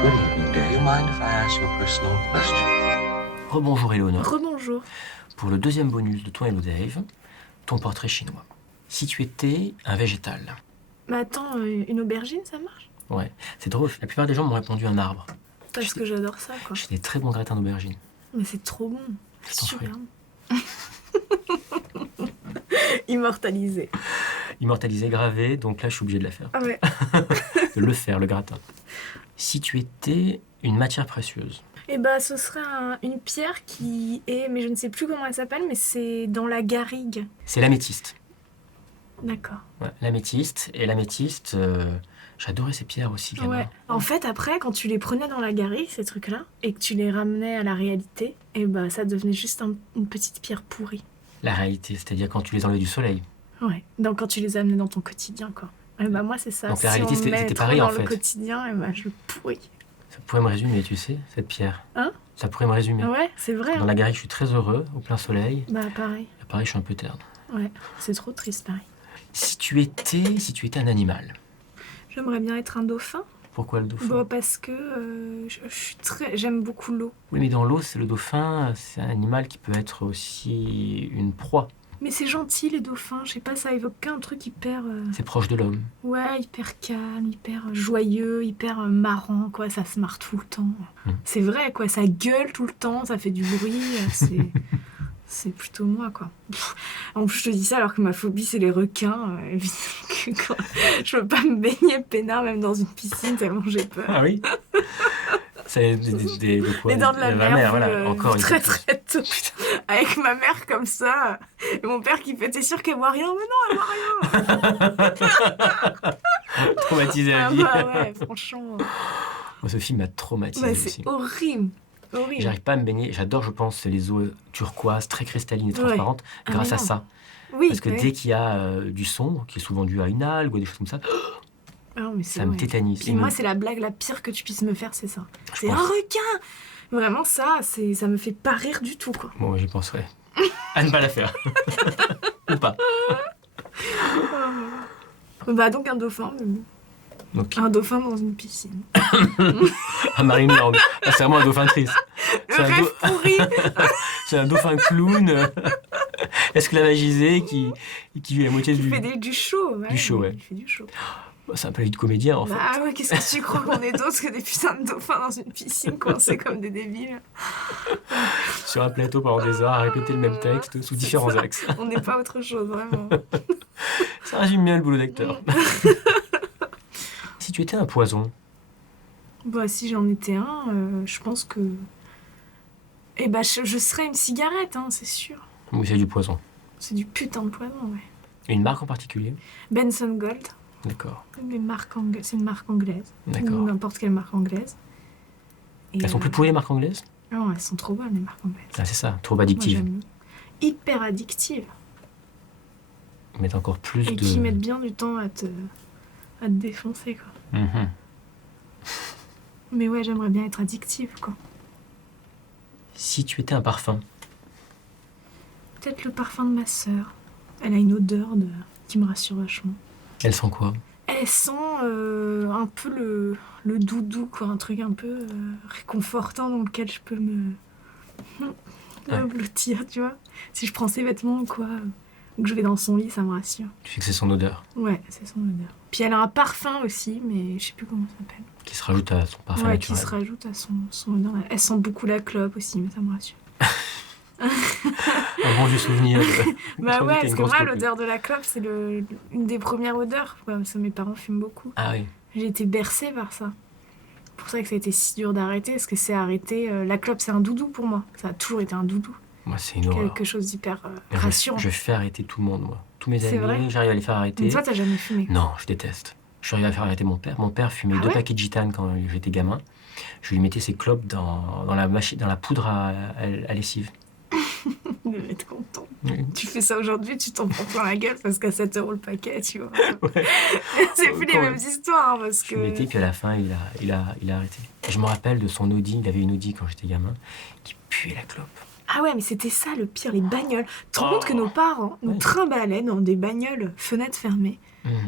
Good evening, Dave. Do you mind if I ask you a personal question? Rebonjour Eleonore. Rebonjour. Pour le deuxième bonus de ton Hello Dave, ton portrait chinois. Si tu étais un végétal. Mais attends, une aubergine, ça marche? Ouais, c'est drôle. La plupart des gens m'ont répondu un arbre. Parce que j'adore ça, quoi. Je fais des très bons gratins d'aubergine. Mais c'est trop bon. Je t'en Super bon. Immortalisé. Immortalisé, gravé, donc là je suis obligé de la faire. Ah ouais. De le faire, le gratin. Si tu étais une matière précieuse. Et bah, ce serait une pierre qui est, mais je ne sais plus comment elle s'appelle, mais c'est dans la garrigue. C'est l'améthyste. D'accord. Ouais, l'améthyste. Et l'améthyste, j'adorais ces pierres aussi. gamin. Ouais. En fait, après, quand tu les prenais dans la garrigue, ces trucs-là, et que tu les ramenais à la réalité, et bah, ça devenait juste une petite pierre pourrie. La réalité, c'est-à-dire quand tu les enlevais du soleil. Ouais. Donc, quand tu les amenais dans ton quotidien, quoi. Et bah, moi, c'est ça. Donc, la Si réalité, on c'était met trop pareil, dans en le fait. quotidien, et bah, je le pourris. Ça pourrait me résumer, tu sais, cette pierre. Hein? Ça pourrait me résumer. Ouais, c'est vrai. Dans Hein. la garrigue, je suis très heureux, au plein soleil. Bah, pareil. Là, pareil, je suis un peu terne. Ouais, c'est trop triste, pareil. Si tu étais un animal, J'aimerais bien être un dauphin. pourquoi le dauphin? Bah, parce que j'aime beaucoup l'eau. Oui, mais dans l'eau, c'est le dauphin, c'est un animal qui peut être aussi une proie. Mais c'est gentil, les dauphins. Je sais pas, ça évoque un truc hyper... C'est proche de l'homme. Ouais, hyper calme, hyper joyeux, hyper marrant, quoi. Ça se marre tout le temps. C'est vrai, quoi. Ça gueule tout le temps, ça fait du bruit. C'est plutôt moi, quoi. En plus, je te dis ça alors que ma phobie, c'est les requins. Je veux pas me baigner peinard, même dans une piscine, tellement j'ai peur. Ah oui. C'est de quoi? Les dents de la mer, voilà, encore une très fois. très tôt, putain. Avec ma mère comme ça, et mon père qui fait, t'es sûr qu'elle voit rien? Mais non, elle voit rien. Traumatisé à Ah vie. bah ouais, franchement. Moi, ce film m'a traumatisé Ouais, aussi. c'est horrible. Horrible. J'arrive pas à me baigner. J'adore, je pense, les eaux turquoises, très cristallines et transparentes, Ah, grâce mais à non. ça. Oui, Parce que ouais. dès qu'il y a du sombre, qui est souvent dû à une algue ou des choses comme ça, Ah non, mais c'est ça me vrai. tétanise. Puis moi, c'est la blague la pire que tu puisses me faire, c'est ça. Je C'est pense. un requin. Vraiment, ça me fait pas rire du tout, quoi. Bon, j'y penserai. À ne pas la faire. Ou pas. Bah donc un dauphin, mais bon. Donc, Un dauphin dans une piscine. à Marineland. Ah, c'est vraiment un dauphin triste. Le C'est un, rêve pourri. c'est un dauphin clown, esclavagisé, qui vit la moitié Il fait du show. Ouais, Du show, ouais. Il fait du show. C'est un peu la vie de comédien, en fait. Bah ouais, qu'est-ce que tu crois qu'on est d'autres que des putains de dauphins dans une piscine coincés comme des débiles? Sur un plateau pendant des heures, à répéter le même texte sous différents ça. axes. On n'est pas autre chose, vraiment. Ça résume bien le boulot d'acteur. Si tu étais un poison, Bah si j'en étais un, je pense que... Eh bah je serais une cigarette, hein, c'est sûr. oui, c'est du poison. C'est du putain de poison, ouais. Une marque en particulier? Benson Gold, D'accord. c'est une marque anglaise. D'accord. Ou n'importe quelle marque anglaise. Et, Elles sont plus pourries, les marques anglaises? Non, elles sont trop bonnes, les marques anglaises. Ah, c'est ça, trop Moi, addictives. j'aime. Hyper addictives. Ils mettent encore plus Et de... qui mettent bien du temps à te défoncer, quoi. Mhm. Mais ouais, j'aimerais bien être addictive, quoi. Si tu étais un parfum, Peut-être le parfum de ma sœur. Elle a une odeur qui me rassure vachement. elles sont quoi? Elle sent un peu le doudou, quoi. Un truc un peu réconfortant dans lequel je peux me blottir, tu vois. Si je prends ses vêtements ou quoi, ou que je vais dans son lit, ça me rassure. Tu sais que c'est son odeur Ouais, c'est son odeur. Puis elle a un parfum aussi, mais je sais plus comment ça s'appelle. qui se rajoute à son parfum Ouais, qui naturel. se rajoute à son odeur. Elle sent beaucoup la clope aussi, mais ça me rassure. Un bon vieux souvenir. Bah Quand ouais, t'as une parce que grosse moi, copine. l'odeur de la clope, c'est une des premières odeurs. Quoi, parce que mes parents fument beaucoup. Ah oui. J'ai été bercée par ça. C'est pour ça que ça a été si dur d'arrêter, parce que c'est arrêté. La clope, c'est un doudou pour moi. Ça a toujours été un doudou. Moi, c'est une horreur. Quelque chose d'hyper Je- rassurant. Je fais arrêter tout le monde, moi. Tous mes C'est amis, vrai j'arrive à les faire arrêter. Mais toi, t'as jamais fumé. Non, je déteste. Je suis arrivé à faire arrêter mon père. Mon père fumait Ah 2 ouais paquets de gitane quand j'étais gamin. Je lui mettais ses clopes dans la poudre à lessive. Il devait être content. Oui. Tu fais ça aujourd'hui, tu t'en prends plein la gueule parce qu'à 7 € le paquet, tu vois. Ouais. C'est plus les Quand mêmes même. histoires, hein, parce Je que... lui mettais, puis à la fin, il a arrêté. Et je me rappelle de son Audi, il avait une Audi quand j'étais gamin, qui puait la clope. Ah ouais, mais c'était ça le pire, les bagnoles. Tu te rends compte que nos parents nous Ouais. trimbalaient dans des bagnoles fenêtres fermées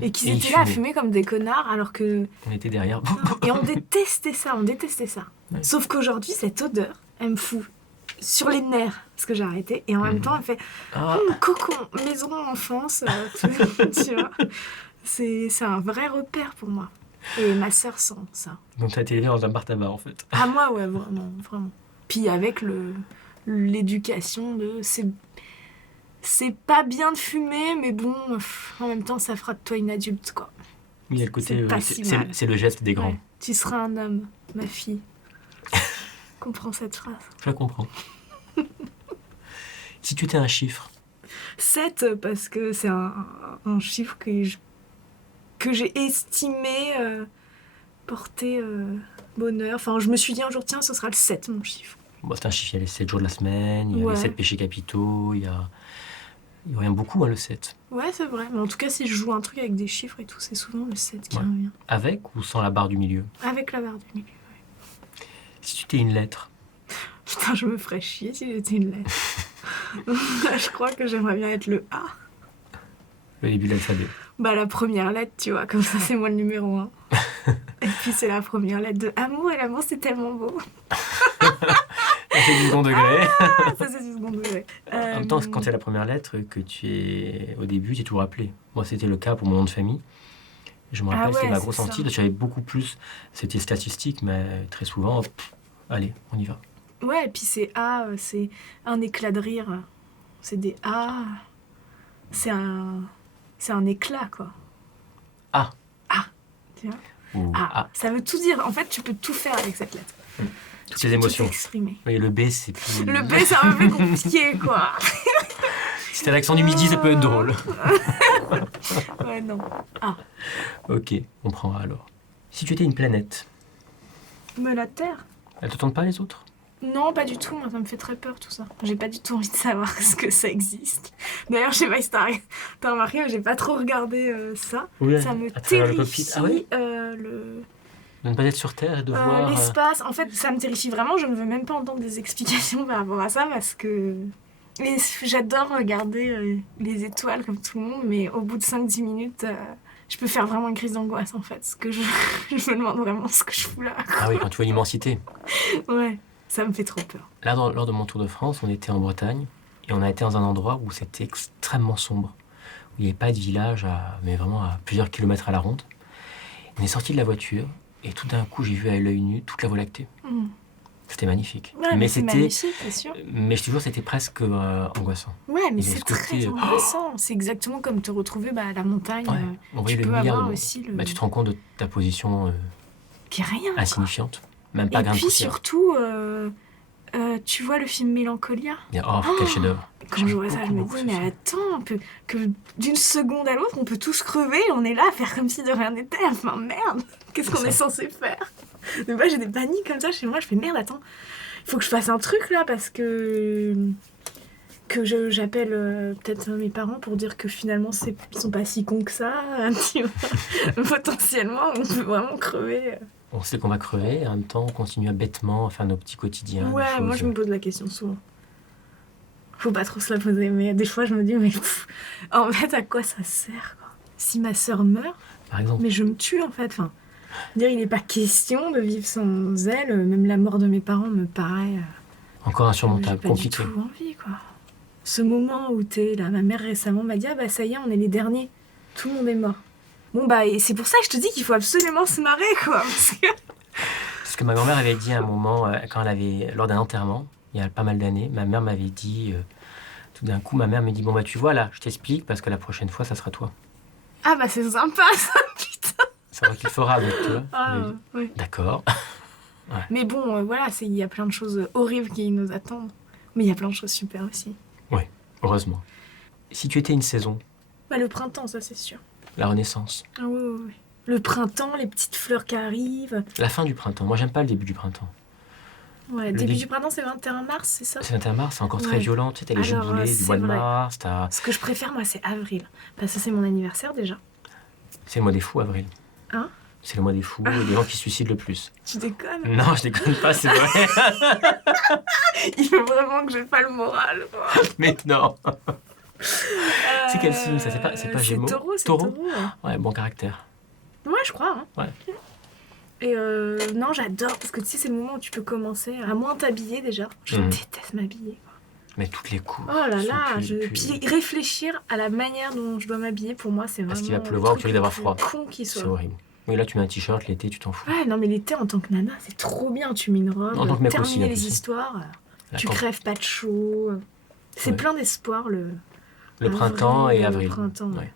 et qu'ils ils étaient là à fumaient. fumer comme des connards alors que... On était derrière. Et on détestait ça, on détestait ça. Ouais. Sauf qu'aujourd'hui, cette odeur, elle me fout sur les nerfs, parce que j'ai arrêté. Et en même temps, elle me fait Ah, cocon, maison enfance, tu vois. C'est un vrai repère pour moi. Et ma sœur sent ça. donc t'as été élevé dans un bar tabac en fait. Ah moi, ouais, vraiment, vraiment. Puis avec l'éducation de... C'est pas bien de fumer, mais bon, en même temps, ça fera de toi une adulte, quoi. Il y a le côté, C'est pas si mal. c'est le geste des grands. Ouais. Tu seras un homme, ma fille. Comprends cette phrase. Je la comprends. Si tu étais un chiffre, 7, parce que c'est un chiffre que j'ai estimé porter bonheur. Enfin, je me suis dit un jour, tiens, ce sera le 7, mon chiffre. bon, c'est un chiffre, il y a les 7 jours de la semaine, il y a Ouais. les 7 péchés capitaux, il y a rien beaucoup, hein, le 7. Ouais, c'est vrai. Mais en tout cas, si je joue un truc avec des chiffres et tout, c'est souvent le 7 qui Ouais. revient. Avec ou sans la barre du milieu? Avec la barre du milieu. Si tu étais une lettre, Putain, je me ferais chier si j'étais une lettre. Je crois que j'aimerais bien être le A. le début de l'alphabet. Bah, la première lettre, tu vois, comme ça, c'est moi le numéro 1. Et puis, c'est la première lettre de amour, et l'amour, c'est tellement beau. C'est du second degré. Ah, ça, c'est du second degré. En même temps, quand tu as la première lettre, que tu es au début, tu es tout rappelé. Moi, c'était le cas pour mon nom de famille. Je me rappelle, Ah ouais, c'était ma c'est grosse ça. hantise. J'avais beaucoup plus. C'était statistique, mais très souvent, allez, on y va. Ouais, et puis c'est A, c'est un éclat de rire. C'est des A. C'est un éclat, quoi. A. A. Tu vois? Ou A. A. Ça veut tout dire. En fait, tu peux tout faire avec cette lettre. Toutes Tu les peux émotions. tout exprimer. Oui, le B, c'est plus. Le B, c'est un peu plus compliqué, quoi. Si t'as l'accent du midi, ça peut être drôle. Ouais, non. Ok, on prend A alors. Si tu étais une planète, Mais la Terre? elle te tente pas les autres? Non, pas du tout. Moi, ça me fait très peur, tout ça. J'ai pas du tout envie de savoir ce que ça existe. D'ailleurs, je sais pas si t'as remarqué, mais j'ai pas trop regardé ça. Oui, Ça me à travers le terrifie. cockpit. Ah ouais? Le... De ne pas être sur Terre et de voir. L'espace, en fait, ça me terrifie vraiment. Je ne veux même pas entendre des explications par rapport à ça parce que et j'adore regarder les étoiles comme tout le monde, mais au bout de 5-10 minutes, je peux faire vraiment une crise d'angoisse en fait. Parce que je me demande vraiment ce que je fous là. Ah oui, quand tu vois l'immensité. Ouais, ça me fait trop peur. Là, lors de mon tour de France, on était en Bretagne et on a été dans un endroit où c'était extrêmement sombre, où il n'y avait pas de village, mais vraiment à plusieurs kilomètres à la ronde. On est sorti de la voiture et tout d'un coup, j'ai vu à l'œil nu toute la Voie lactée. Mmh. C'était magnifique. Ouais, mais c'est c'était, magnifique, c'est sûr. mais je te jure, c'était presque angoissant. Ouais, mais Il y a c'est ce côté, très angoissant. C'est exactement comme te retrouver à la montagne. Ouais, on voyait Tu le peux milliard de avoir monde. aussi le... Bah, tu te rends compte de ta position qui est rien. Quoi. insignifiante, même pas Et grain de puis poussière. surtout, tu vois le film Mélancolia? Oh, quel chef-d'œuvre. Quand je vois ça, je me beaucoup dis, ce mais film. attends, que d'une seconde à l'autre, on peut tous crever, et on est là à faire comme si de rien n'était. Enfin, merde, qu'est-ce C'est qu'on est ça. censé faire? Mais moi, j'ai des paniques comme ça chez moi, je fais merde, attends, il faut que je fasse un truc là, parce que j'appelle peut-être mes parents pour dire que finalement, ils sont pas si cons que ça, tu vois. Potentiellement, on peut vraiment crever. On sait qu'on va crever et en même temps, on continue à bêtement faire nos petits quotidiens. Ouais, des moi choses. je me pose la question souvent. Faut pas trop se la poser, mais des fois je me dis, mais en fait, à quoi ça sert quoi? Si ma sœur meurt, Par exemple, mais je me tue en fait. Enfin, dire il n'est pas question de vivre sans elle, même la mort de mes parents me paraît. encore J'ai insurmontable, pas compliqué. du tout envie quoi. Ce moment où t'es là, ma mère récemment m'a dit, ah bah ça y est, on est les derniers, tout le monde est mort. Bon bah, et c'est pour ça que je te dis qu'il faut absolument se marrer quoi. Parce que... Ce que ma grand-mère avait dit à un moment, quand elle avait, lors d'un enterrement, il y a pas mal d'années, ma mère m'avait dit, tout d'un coup, ma mère me dit, bon bah tu vois là, je t'explique parce que la prochaine fois, ça sera toi. Ah bah c'est sympa ça, putain. C'est vrai qu'il fera, donc tu vois. Ah, Je lui ai dit, ouais. D'accord. Mais bon, voilà, il y a plein de choses horribles qui nous attendent. Mais il y a plein de choses super aussi. Heureusement. Si tu étais une saison, Bah, le printemps, ça c'est sûr. la Renaissance, Ah oui, oui, oui. Le printemps, les petites fleurs qui arrivent. la fin du printemps. Moi, j'aime pas le début du printemps. Ouais, Le début début- du printemps, c'est 21 mars, c'est ça? C'est 21 mars, c'est encore très Ouais. violent. Tu sais, t'as les Alors, giboulées du c'est mois de vrai. mars, Ce que je préfère, moi, c'est avril. Parce que c'est mon anniversaire déjà. c'est le mois des fous, avril. Hein? C'est le mois des fous et des gens qui se suicident le plus. Tu déconnes? Non, je déconne pas, c'est vrai. Il veut vraiment que j'ai pas le moral. Mais non. C'est quel signe ça? C'est pas Gémeaux? C'est Taureau, c'est Taureau. Taureau. Ouais, bon caractère. Ouais, je crois. Hein. Ouais. Et non, j'adore, parce que tu sais, c'est le moment où tu peux commencer à moins t'habiller déjà. Je déteste m'habiller. Mais toutes les cours. Oh là là, puis réfléchir à la manière dont je dois m'habiller, pour moi, c'est vraiment... Parce qu'il va pleuvoir ou tu risques d'avoir froid. Con qui soit. C'est horrible. Oui, là, tu mets un t-shirt, l'été, tu t'en fous. Ouais, non, mais l'été, en tant que nana, c'est trop bien. Tu mets une robe, En tant que mec aussi, terminer en les plus. histoires, Là, tu quand- crèves pas de chaud. C'est Ouais. plein d'espoir, Le printemps et avril. Le printemps, ouais. Ouais.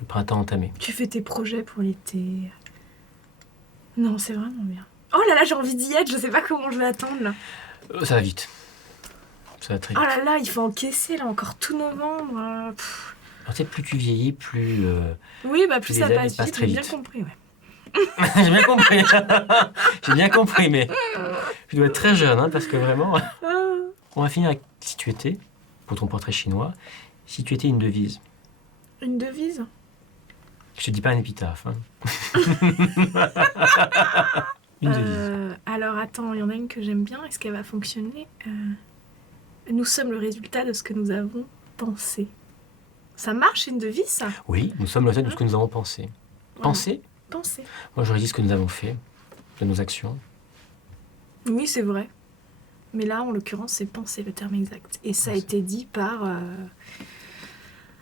Le printemps entamé. Tu fais tes projets pour l'été. Non, c'est vraiment bien. Oh là là, j'ai envie d'y être, je sais pas comment je vais attendre, là. Ça va vite. Ça va très Oh vite. là là, il faut encaisser, là, encore tout novembre. Alors, tu sais, plus tu vieillis, plus... Oui, bah plus Les ça années passe passent vite, très j'ai bien vite. compris, ouais. J'ai bien compris. J'ai bien compris, mais je dois être très jeune, hein, parce que vraiment... On va finir avec si tu étais, pour ton portrait chinois, si tu étais une devise. Une devise? Je te dis pas un épitaphe. Hein. Une devise. Alors attends, il y en a une que j'aime bien, est-ce qu'elle va fonctionner? Nous sommes le résultat de ce que nous avons pensé. Ça marche, une devise, ça? Oui, nous sommes le résultat de ce que nous avons pensé. Penser? Penser. Moi, j'aurais dit ce que nous avons fait, de nos actions. Oui, c'est vrai. Mais là, en l'occurrence, c'est penser le terme exact. Et ça a été dit par...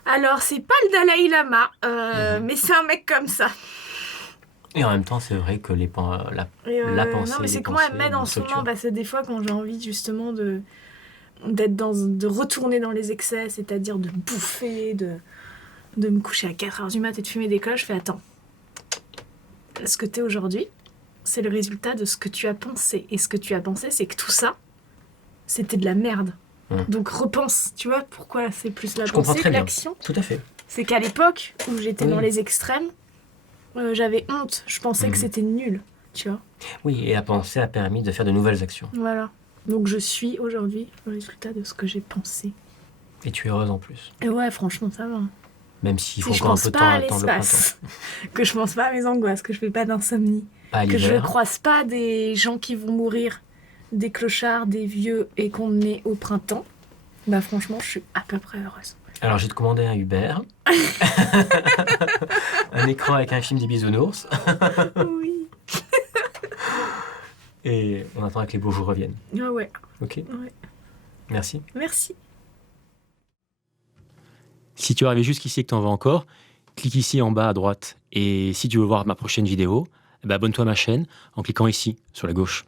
Alors, c'est pas le Dalai Lama, mais c'est un mec comme ça. Et en même temps, c'est vrai que la pensée... Non, mais c'est les comment elle pensées, m'aide en une ce moment, structure. parce que des fois, quand j'ai envie justement de retourner dans les excès, c'est-à-dire de bouffer, de me coucher à 4h du mat et de fumer des cloches, je fais attends. Ce que t'es aujourd'hui, c'est le résultat de ce que tu as pensé. Et ce que tu as pensé, c'est que tout ça, c'était de la merde. Donc repense, tu vois, pourquoi c'est plus la Je comprends pensée très que bien. l'action. Tout à fait. C'est qu'à l'époque où j'étais Oui. dans les extrêmes, j'avais honte. Je pensais que c'était nul, tu vois. Oui, et la pensée a permis de faire de nouvelles actions. Voilà. Donc je suis aujourd'hui le résultat de ce que j'ai pensé. Et tu es heureuse en plus. Et ouais, franchement, ça va. Même s'il faut Si je encore un pense peu de pas temps à à attendre le printemps. l'espace, que je pense pas à mes angoisses, que je fais pas d'insomnie, Pas à que je l'hiver. croise pas des gens qui vont mourir, des clochards, des vieux et qu'on met au printemps, bah franchement, je suis à peu près heureuse. Alors, j'ai commandé un Uber. Un écran avec un film des bisounours. Oui. Et on attend que les beaux jours reviennent. Ah ouais. Ok? Ouais. Merci. Merci. Si tu es arrivé jusqu'ici et que tu en veux encore, clique ici en bas à droite. Et si tu veux voir ma prochaine vidéo, abonne-toi à ma chaîne en cliquant ici, sur la gauche.